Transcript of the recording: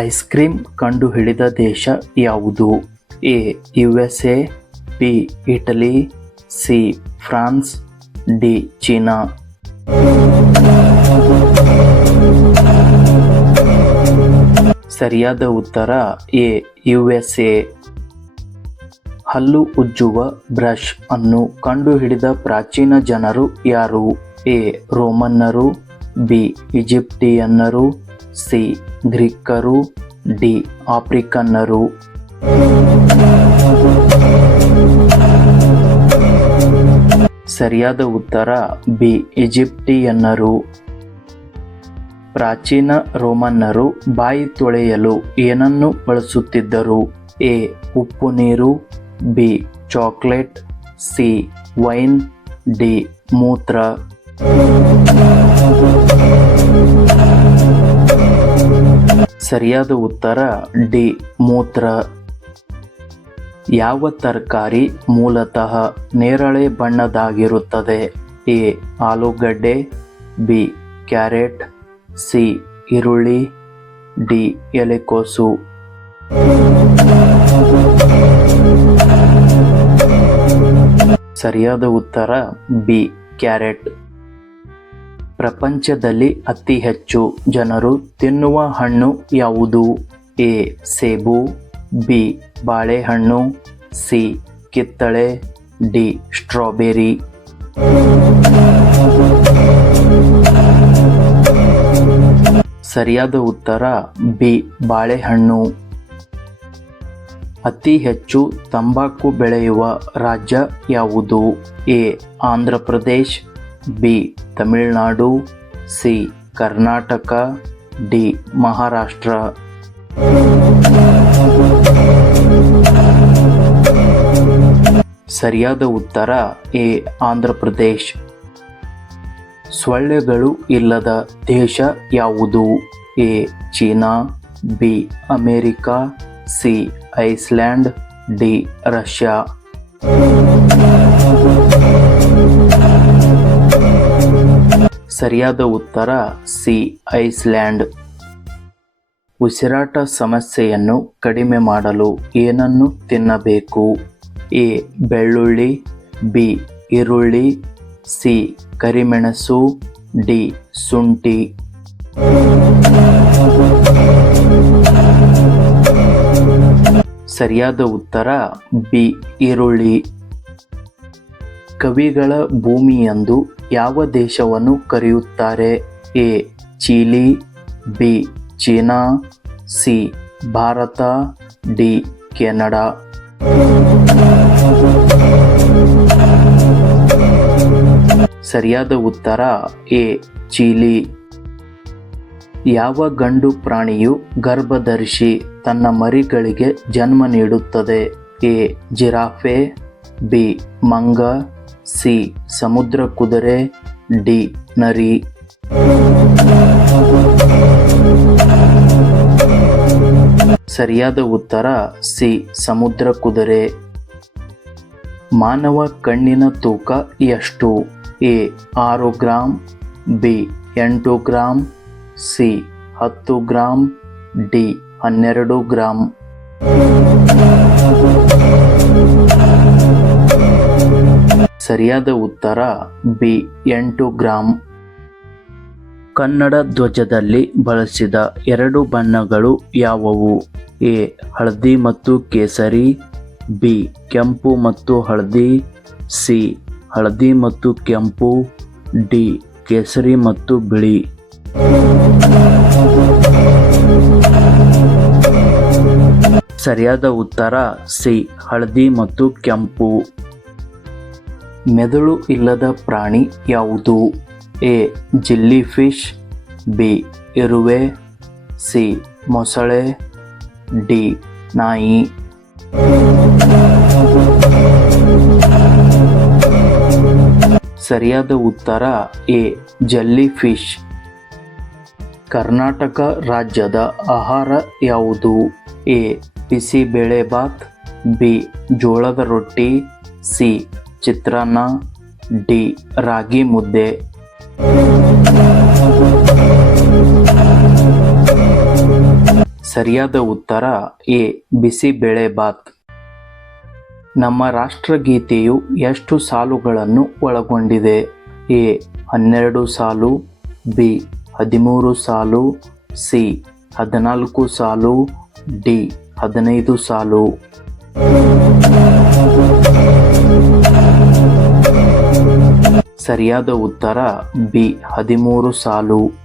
Ice cream ಕಂಡುಹಿಡಿದ ದೇಶ ಯಾವುದು? A USA, B Italy, C France, D China. ಸರಿಯಾದ ಉತ್ತರ ಎ USA. ಹಲ್ಲು ಉಜ್ಜುವ ಬ್ರಷ್ ಅನ್ನು ಕಂಡುಹಿಡಿದ ಪ್ರಾಚೀನ ಜನರು ಯಾರು? ಎ ರೋಮನ್ನರು, ಬಿ ಈಜಿಪ್ಟಿಯನ್ನರು, ಸಿ ಗ್ರೀಕರು, ಡಿ ಆಫ್ರಿಕನ್ನರು. ಸರಿಯಾದ ಉತ್ತರ ಬಿ ಈಜಿಪ್ಟಿಯನ್ನರು. ಪ್ರಾಚೀನ ರೋಮನ್ನರು ಬಾಯಿ ತೊಳೆಯಲು ಏನನ್ನು ಬಳಸುತ್ತಿದ್ದರು? ಎ ಉಪ್ಪು ನೀರು, B chocolate, C wine, D ಮೂತ್ರ. ಸರಿಯಾದ ಉತ್ತರ ಡಿ ಮೂತ್ರ. ಯಾವ ತರಕಾರಿ ಮೂಲತಃ ನೇರಳೆ ಬಣ್ಣದಾಗಿರುತ್ತದೆ? ಎ ಆಲೂಗಡ್ಡೆ, ಬಿ ಕ್ಯಾರೆಟ್, ಸಿ ಈರುಳ್ಳಿ, ಡಿ ಎಲೆಕೋಸು. ಸರಿಯಾದ ಉತ್ತರ ಬಿ ಕ್ಯಾರೆಟ್. ಪ್ರಪಂಚದಲ್ಲಿ ಅತಿ ಹೆಚ್ಚು ಜನರು ತಿನ್ನುವ ಹಣ್ಣು ಯಾವುದು? ಎ ಸೇಬು, ಬಿ ಬಾಳೆಹಣ್ಣು, ಸಿ ಕಿತ್ತಳೆ, ಡಿ ಸ್ಟ್ರಾಬೆರಿ. ಸರಿಯಾದ ಉತ್ತರ ಬಿ ಬಾಳೆಹಣ್ಣು. ಅತಿ ಹೆಚ್ಚು ತಂಬಾಕು ಬೆಳೆಯುವ ರಾಜ್ಯ ಯಾವುದು? A Andhra Pradesh, B Tamil Nadu, C Karnataka, D Maharashtra. ಸರಿಯಾದ ಉತ್ತರ ಎ ಆಂಧ್ರ ಪ್ರದೇಶ್. ಸೊಳ್ಳೆಗಳು ಇಲ್ಲದ ದೇಶ ಯಾವುದು? A China, B America, C Iceland, D Russia. ಸರಿಯಾದ ಉತ್ತರ ಸಿ ಐಸ್ಲ್ಯಾಂಡ್. ಉಸಿರಾಟ ಸಮಸ್ಯೆಯನ್ನು ಕಡಿಮೆ ಮಾಡಲು ಏನನ್ನು ತಿನ್ನಬೇಕು? ಎ ಬೆಳ್ಳುಳ್ಳಿ, ಬಿ ಈರುಳ್ಳಿ, ಸಿ ಕರಿಮೆಣಸು, ಡಿ ಶುಂಠಿ. ಸರಿಯಾದ ಉತ್ತರ ಬಿ ಈರುಳ್ಳಿ. ಕವಿಗಳ ಭೂಮಿ ಎಂದು ಯಾವ ದೇಶವನ್ನು ಕರೆಯುತ್ತಾರೆ? A Chile, B China, C Bharat, D Canada. ಸರಿಯಾದ ಉತ್ತರ ಎ ಚಿಲಿ. ಯಾವ ಗಂಡು ಪ್ರಾಣಿಯು ಗರ್ಭಧರಿಸಿ ತನ್ನ ಮರಿಗಳಿಗೆ ಜನ್ಮ ನೀಡುತ್ತದೆ? ಎ ಜಿರಾಫೆ, ಬಿ ಮಂಗ, ಸಿ ಸಮುದ್ರ ಕುದುರೆ, ಡಿ ನರಿ. ಸರಿಯಾದ ಉತ್ತರ ಸಿ ಸಮುದ್ರ ಕುದುರೆ. ಮಾನವ ಕಣ್ಣಿನ ತೂಕ ಎಷ್ಟು? A 6 gram, B 8 gram, C 10 gram, D 12 gram. ಸರಿಯಾದ ಉತ್ತರ ಬಿ 8 ಗ್ರಾಂ. ಕನ್ನಡ ಧ್ವಜದಲ್ಲಿ ಬಳಸಿದ 2 ಬಣ್ಣಗಳು ಯಾವುವು? ಎ ಹಳದಿ ಮತ್ತು ಕೇಸರಿ, ಬಿ ಕೆಂಪು ಮತ್ತು ಹಳದಿ, ಸಿ ಹಳದಿ ಮತ್ತು ಕೆಂಪು, ಡಿ ಕೇಸರಿ ಮತ್ತು ಬಿಳಿ. ಸರಿಯಾದ ಉತ್ತರ ಸಿ ಹಳದಿ ಮತ್ತು ಕೆಂಪು. ಮೆದುಳು ಇಲ್ಲದ ಪ್ರಾಣಿ ಯಾವುದು? ಎ ಜಿಲ್ಲಿ ಫಿಶ್, ಬಿ ಇರುವೆ, ಸಿ ಮೊಸಳೆ, ಡಿ ನಾಯಿ. ಸರಿಯಾದ ಉತ್ತರ ಎ ಜೆಲ್ಲಿ ಫಿಶ್. ಕರ್ನಾಟಕ ರಾಜ್ಯದ ಆಹಾರ ಯಾವುದು? ಎ ಬಿಸಿಬೇಳೆಬಾತ್, ಬಿ ಜೋಳದ ರೊಟ್ಟಿ, ಸಿ ಚಿತ್ರಾನ್ನ, ಡಿ ರಾಗಿ ಮುದ್ದೆ. ಸರಿಯಾದ ಉತ್ತರ ಎ ಬಿಸಿಬೇಳೆಬಾತ್. ನಮ್ಮ ರಾಷ್ಟ್ರಗೀತೆಯು ಎಷ್ಟು ಸಾಲುಗಳನ್ನು ಒಳಗೊಂಡಿದೆ? ಎ 12 ಸಾಲು, ಬಿ 13 ಸಾಲು, ಸಿ 14 ಸಾಲು, ಡಿ 15 ಸಾಲು. ಸರಿಯಾದ ಉತ್ತರ ಬಿ 13 ಸಾಲು.